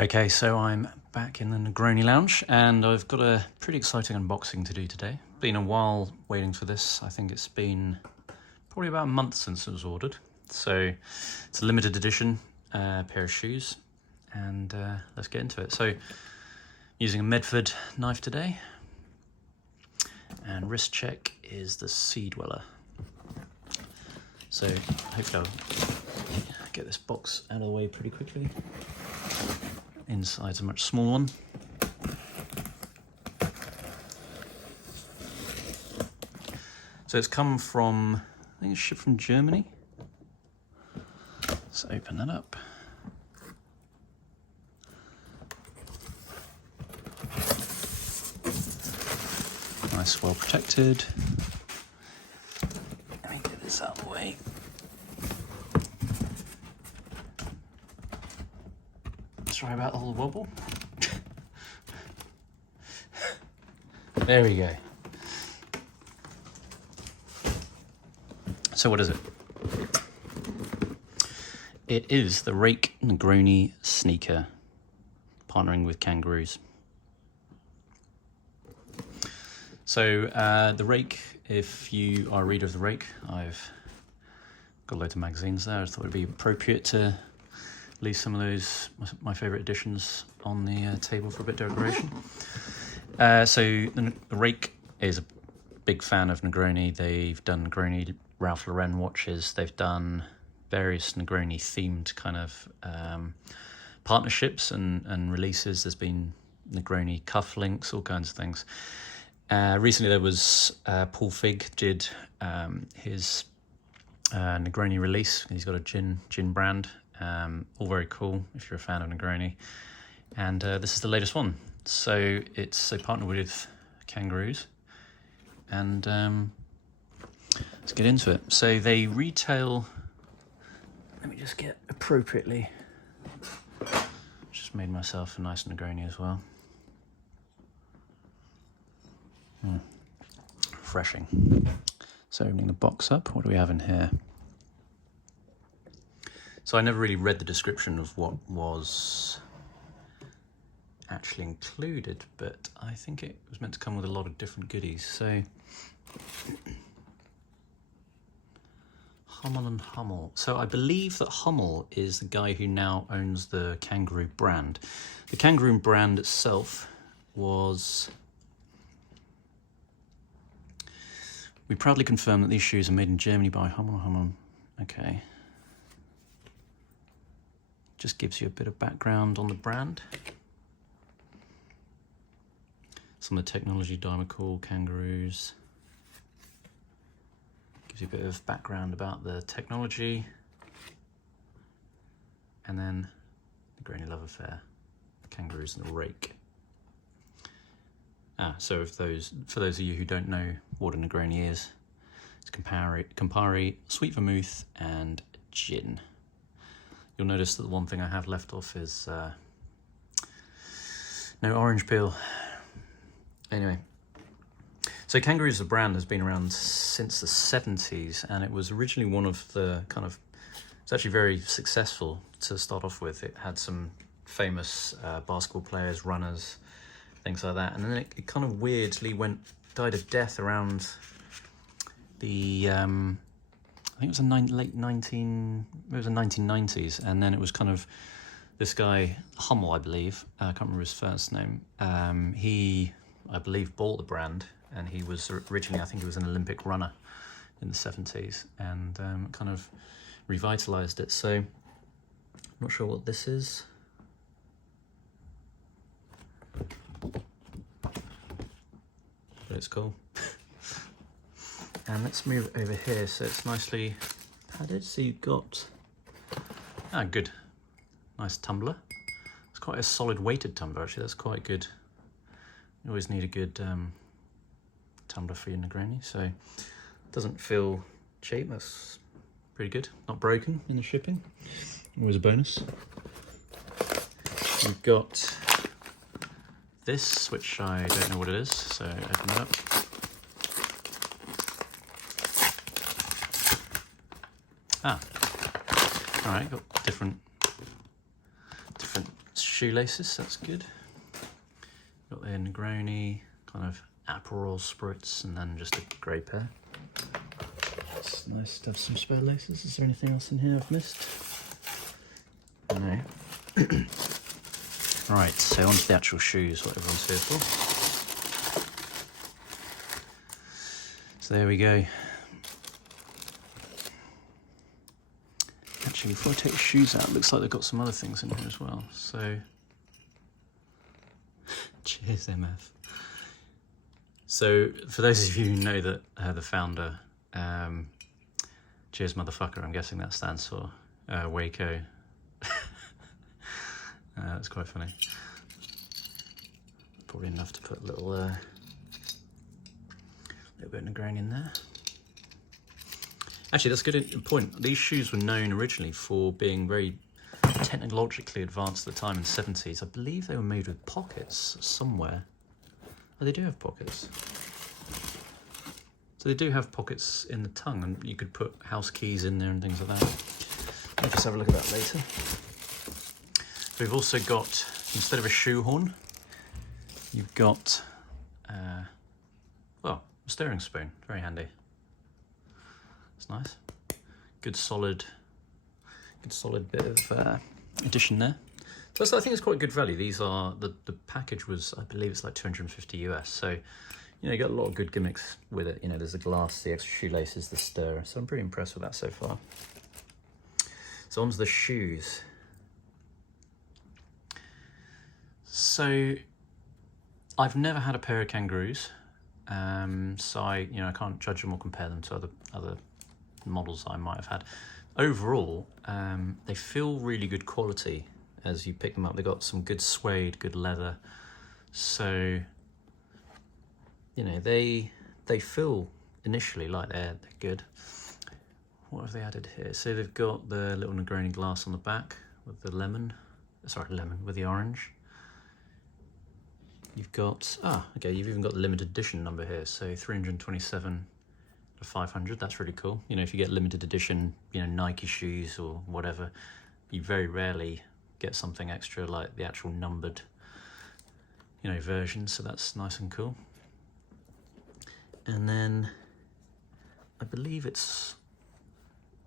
Okay, so I'm back in the Negroni lounge and I've got a pretty exciting unboxing to do today. Been a while waiting for this. I think it's been probably about a month since it was ordered. So it's a limited edition pair of shoes and let's get into it. So using a Medford knife today, and wrist check is the Sea Dweller. So hopefully I'll get this box out of the way pretty quickly. Inside's a much smaller one. So it's come from, I think it's shipped from Germany. Let's open that up. Nice, well protected. Let me get this out of the way. Sorry about the whole wobble. There we go. So what is it? It is the Rake Negroni sneaker, partnering with Kangaroos. So the Rake, if you are a reader of the Rake, I've got loads of magazines there. I thought it'd be appropriate to leave some of those, my favourite editions, on the table for a bit of decoration. So the Rake is a big fan of Negroni. They've done Negroni Ralph Lauren watches. They've done various Negroni themed kind of partnerships and releases. There's been Negroni cufflinks, all kinds of things. Recently there was Paul Fig did his Negroni release. He's got a gin brand. All very cool if you're a fan of Negroni. And this is the latest one. So it's a partner with Kangaroos. And let's get into it. So they retail, let me just get appropriately, just made myself a nice Negroni as well. Refreshing. So opening the box up, what do we have in here? So I never really read the description of what was actually included, but I think it was meant to come with a lot of different goodies. So Hummel and Hummel. So I believe that Hummel is the guy who now owns the Kangaroo brand. The Kangaroo brand itself was... We proudly confirm that these shoes are made in Germany by Hummel and Hummel. Okay. Just gives you a bit of background on the brand. Some of the technology, Dymacool, Kangaroos. Gives you a bit of background about the technology. And then the Negroni love affair, Kangaroos and the Rake. So for those of you who don't know what a Negroni is, it's Campari, sweet vermouth, and gin. You'll notice that the one thing I have left off is no orange peel. Anyway, so Kangaroos, the brand, has been around since the 70s, and it was originally one of the kind of, it's actually very successful to start off with. It had some famous basketball players, runners, things like that, and then it kind of weirdly died a death around the I think it was the late 1990s, and then it was kind of this guy Hummel, I believe, I can't remember his first name. He, I believe, bought the brand, and he was originally, I think he was an Olympic runner in the 70s, and kind of revitalized it. So I'm not sure what this is. But it's cool. And let's move over here. So it's nicely padded. So you've got, good, nice tumbler. It's quite a solid weighted tumbler, actually. That's quite good. You always need a good tumbler for your Negroni. So it doesn't feel cheap. That's pretty good. Not broken in the shipping. Always a bonus. We've got this, which I don't know what it is, so open it up. All right, got different shoelaces, that's good. Got the Negroni, kind of Aperol spritz, and then just a grey pair. It's nice to have some spare laces. Is there anything else in here I've missed? No. Right, so on to the actual shoes, what everyone's here for. So there we go. Actually, before I take the shoes out, it looks like they've got some other things in here as well. So, cheers, MF. So, for those of you who know that the founder, cheers, motherfucker, I'm guessing that stands for Waco. That's quite funny. Probably enough to put a little bit of Negroni in there. Actually, that's a good point. These shoes were known originally for being very technologically advanced at the time in the 70s. I believe they were made with pockets somewhere. Oh, they do have pockets. So they do have pockets in the tongue, and you could put house keys in there and things like that. I'll just have a look at that later. We've also got, instead of a shoehorn, you've got, well, a stirring spoon. Very handy. It's nice. Good solid bit of addition there. So I think it's quite good value. These are, the package was, I believe it's like 250 US. So, you got a lot of good gimmicks with it. There's the glass, the extra shoelaces, the stir. So I'm pretty impressed with that so far. So onto the shoes. So I've never had a pair of kangaroos. So I can't judge them or compare them to other models I might have had. Overall, they feel really good quality as you pick them up. They've got some good suede, good leather. So, they feel initially like they're good. What have they added here? So they've got the little Negroni glass on the back with the with the orange. You've got, you've even got the limited edition number here. So 327 to 500, that's really cool. If you get limited edition, Nike shoes or whatever, you very rarely get something extra like the actual numbered, version. So that's nice and cool. And then I believe it's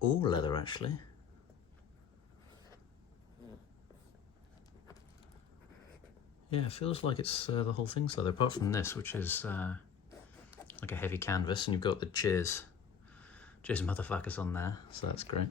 all leather actually. Yeah, it feels like it's the whole thing's leather, apart from this, which is like a heavy canvas, and you've got the cheers motherfuckers on there, so that's great.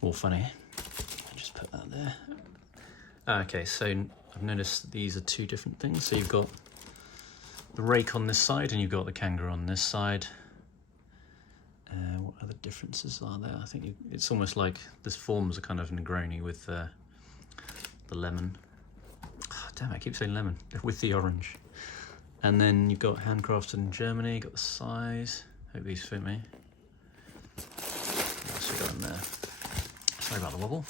All funny. I'll just put that there. Okay, so I've noticed these are two different things. So you've got the Rake on this side, and you've got the Kangaroo on this side. What other differences are there? I think it's almost like this forms a kind of Negroni with the lemon. Damn, I keep saying lemon, with the orange. And then you've got handcrafted in Germany, got the size. Hope these fit me. What else we got in there? Sorry about the wobble.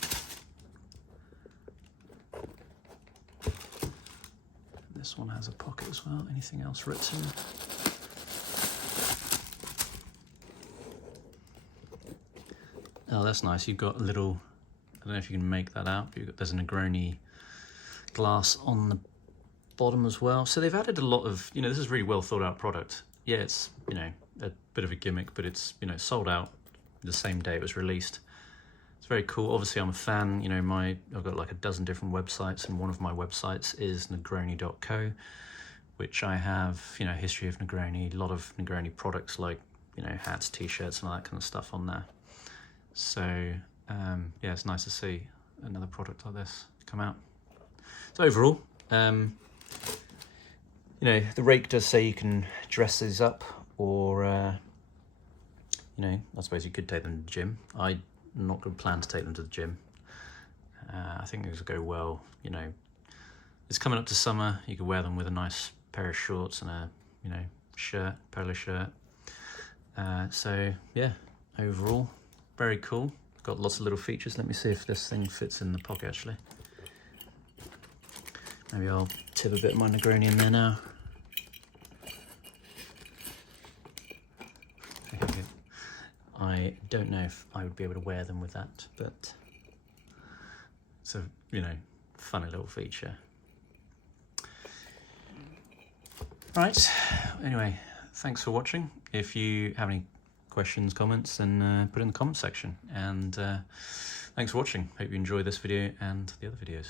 This one has a pocket as well. Anything else written? Oh, that's nice. You've got a little, I don't know if you can make that out, but there's a Negroni glass on the bottom as well. So they've added a lot of, this is really well thought out product. Yeah, it's, a bit of a gimmick, but it's, sold out the same day it was released. It's very cool. Obviously I'm a fan, I've got like a dozen different websites, and one of my websites is negroni.co, which I have, a history of Negroni, a lot of Negroni products like, hats, t-shirts and all that kind of stuff on there. So, yeah, it's nice to see another product like this come out. So overall, the Rake does say you can dress these up, or, I suppose you could take them to the gym. I'm not going to plan to take them to the gym. I think these will go well, It's coming up to summer. You could wear them with a nice pair of shorts and a, shirt, polo shirt. So, yeah, overall, very cool. Got lots of little features. Let me see if this thing fits in the pocket, actually. Maybe I'll tip a bit of my Negroni in there now. I don't know if I would be able to wear them with that, but it's a, funny little feature. Right, anyway, thanks for watching. If you have any questions, comments, then put it in the comment section. And thanks for watching. Hope you enjoy this video and the other videos.